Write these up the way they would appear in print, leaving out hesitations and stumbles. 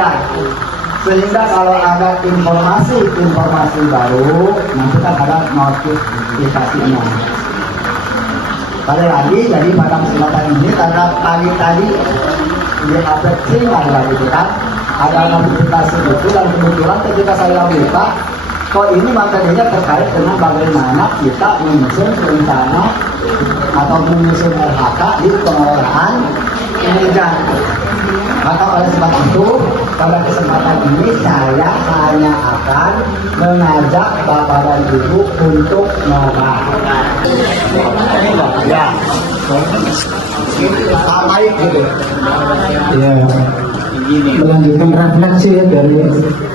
demikian. Sehingga kalau ada informasi baru, nanti kan ada notifikasinya. Kali lagi, jadi pada kesempatan ini karena tadi di update sinyal lagi kan, ada notifikasi itu dan kebetulan ketika saya buka, kok ini materinya terkait dengan bagaimana kita menyusun rencana atau menyusun RHK di pengelolaan penunjang. Maka oleh sebab itu, pada kesempatan ini saya hanya akan mengajak Bapak dan Ibu untuk membahas. Ya, baik gitu. Ya, melanjutkan refleksi ya dari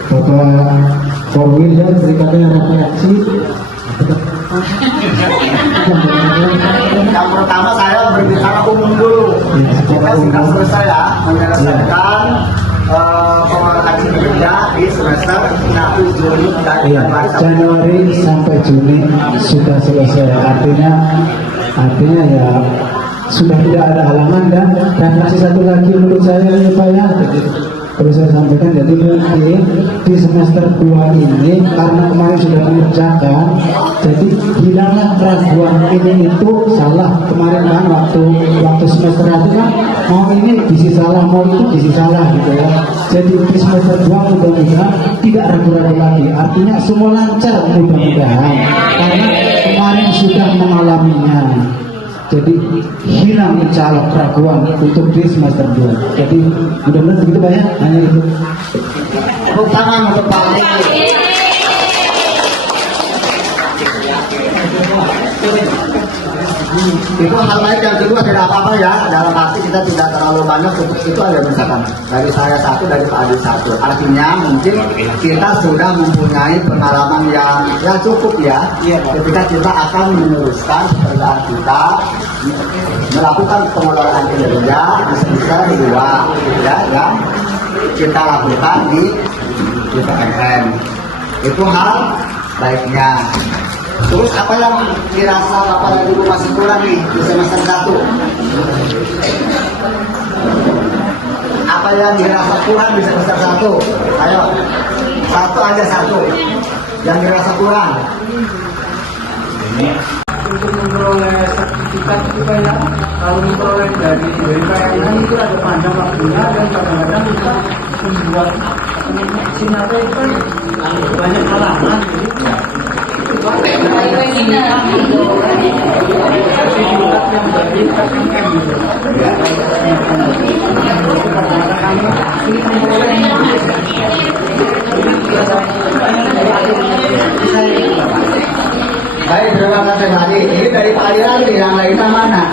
Bapak Korwil dan serikatnya refleksi. Yang pertama saya berbicara umum dulu. Kita sudah selesai ya menyelesaikan pengelolaan kinerja di semester Juni dan Januari sampai Juni sudah selesai. Artinya ya sudah tidak ada halangan dan masih satu lagi menurut saya ya Pak ya. Perlu saya sampaikan, jadi di semester 2 ini karena kemarin sudah mengerjakan, jadi hilanglah keraguan ini itu salah. Kemarin kan waktu semester 1 kan mau ini diisi salah, mau itu diisi salah gitu ya. Jadi di semester 2 mudah-mudahan tidak ragu-ragu lagi. Artinya semua lancar mudah-mudahan karena kemarin sudah mengalaminya. Jadi hilang insya Allah keraguan untuk di semester 2. Jadi mudah-mudahan begitu Pak ya, hanya itu. Tepuk tangan untuk Pak Riki. Itu hal baik. Yang kedua tidak apa-apa ya, dalam arti kita tidak terlalu banyak untuk itu aja misalkan dari saya satu, dari Pak Adi satu. Artinya mungkin kita sudah mempunyai pengalaman yang ya cukup ya, ketika kita akan meneruskan pekerjaan kita melakukan pengelolaan kinerja di semester 2 ya, yang kita lakukan di PMM. Itu hal baiknya. Terus apa yang dirasa Bapak dan Ibu masih kurang nih di semester 1? Apa yang dirasa kurang di semester 1? Ayo, satu aja satu yang dirasa kurang. Untuk memperoleh sertifikat itu kayak kalau memperoleh dari BPN itu ada panjang waktunya dan kadang-kadang kita membuat sinarnya itu banyak halangan. Sertifikat yang dari KMM Baik, terima kasih Pak Adi. Ini dari Pak Adi lagi, yang lainnya mana?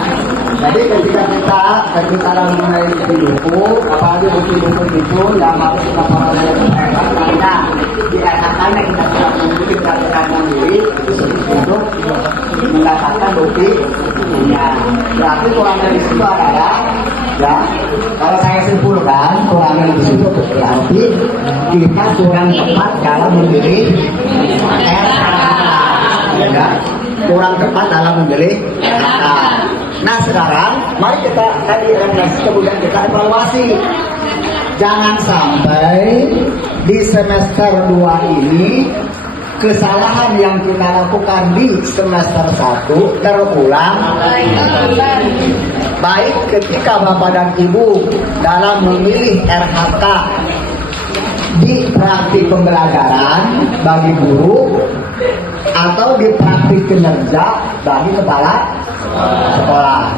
Jadi ketika kita berbicara mengenai buku, apalagi buku-buku itu yang harus kita peroleh karena di RHK-nya kita tidak memiliki perhatian diri untuk mendapatkan bukti bukunya. Berarti kurang dari situ adalah ya, kalau saya simpulkan kurang dari situ berarti kita kurang tepat dalam memilih RHK. Ya, kurang tepat dalam memilih RHK. Nah sekarang mari kita tadi refleksi, kemudian kita evaluasi. Jangan sampai di semester 2 ini kesalahan yang kita lakukan di semester 1 terulang. Baik ketika Bapak dan Ibu dalam memilih RHK di praktik pembelajaran bagi guru atau di praktik kinerja bagi kepala sekolah.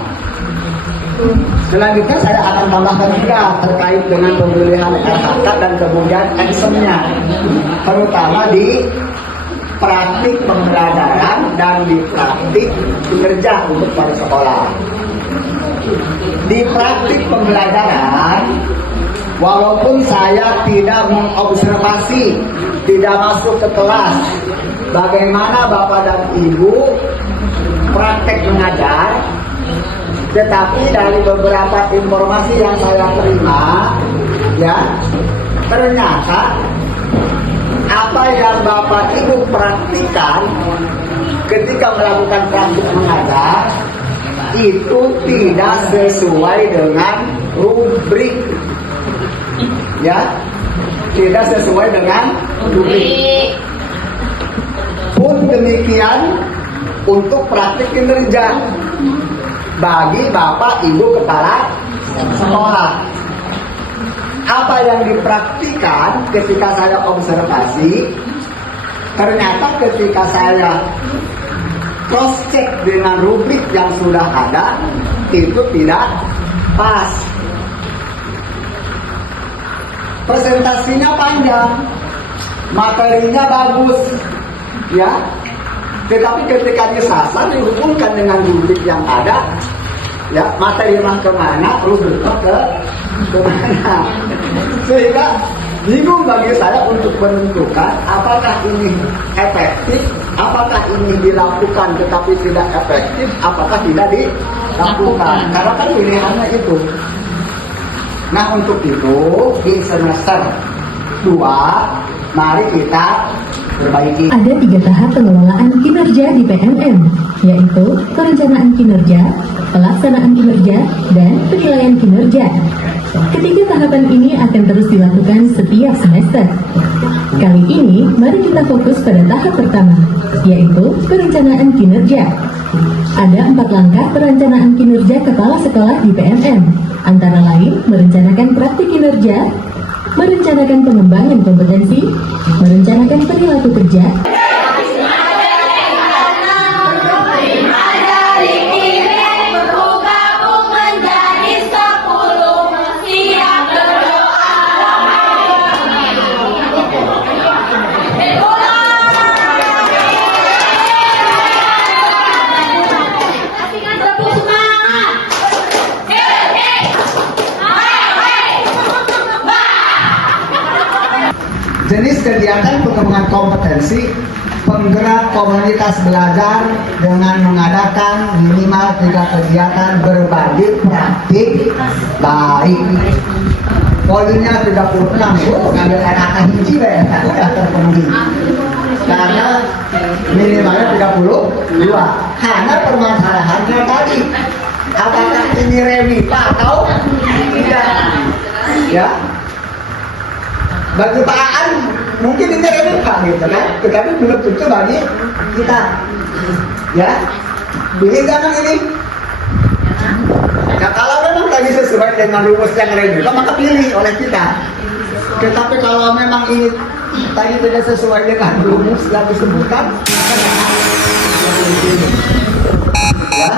Selanjutnya saya akan tambahkan juga terkait dengan pemilihan RHK dan kemudian examnya, terutama di praktik pembelajaran dan di praktik kinerja untuk para sekolah. Di praktik pembelajaran, walaupun saya tidak mengobservasi, tidak masuk ke kelas, bagaimana Bapak dan Ibu praktek mengajar, tetapi dari beberapa informasi yang saya terima, ya, ternyata apa yang Bapak Ibu praktikan ketika melakukan praktik mengajar itu tidak sesuai dengan rubrik, ya. tidak sesuai dengan rubrik. Pun demikian untuk praktik kinerja bagi Bapak Ibu Kepala Sekolah. Apa yang dipraktikan ketika saya observasi, ternyata ketika saya cross check dengan rubrik yang sudah ada, itu tidak pas. Presentasinya panjang, materinya bagus, ya. Tetapi ketika disasar dihubungkan dengan rubrik yang ada, ya, materi mah kemana, rubrik ke kemana, sehingga bingung bagi saya untuk menentukan apakah ini efektif, apakah ini dilakukan tetapi tidak efektif, apakah tidak dilakukan, karena kan pilihannya itu. Nah, untuk itu di semester 2 mari kita perbaiki. Ada 3 tahap pengelolaan kinerja di PNM, yaitu perencanaan kinerja, pelaksanaan kinerja, dan penilaian kinerja. Ketiga tahapan ini akan terus dilakukan setiap semester. Kali ini, mari kita fokus pada tahap pertama, yaitu perencanaan kinerja. Ada 4 langkah perencanaan kinerja kepala sekolah di PNM, antara lain merencanakan praktik kinerja, merencanakan pengembangan kompetensi, merencanakan perilaku kerja, jenis kegiatan pengembangan kompetensi, penggerak komunitas belajar dengan mengadakan minimal 3 kegiatan berbagi praktik baik. Poinnya 36, ngambil anak hiji ya, terpenuhi. Karena minimalnya 32. Hanya permasalahannya tadi, apakah ini remita atau tidak? Ya. Bagi Pak Aan mungkin ini remita gitu kan, tetapi belum tentu bagi kita. Ya, pilih jangan ini. Nah, kalau memang tadi sesuai dengan rumus yang remita, maka pilih oleh kita. Tetapi kalau memang ini tadi tidak sesuai dengan rumus yang disebutkan, ya,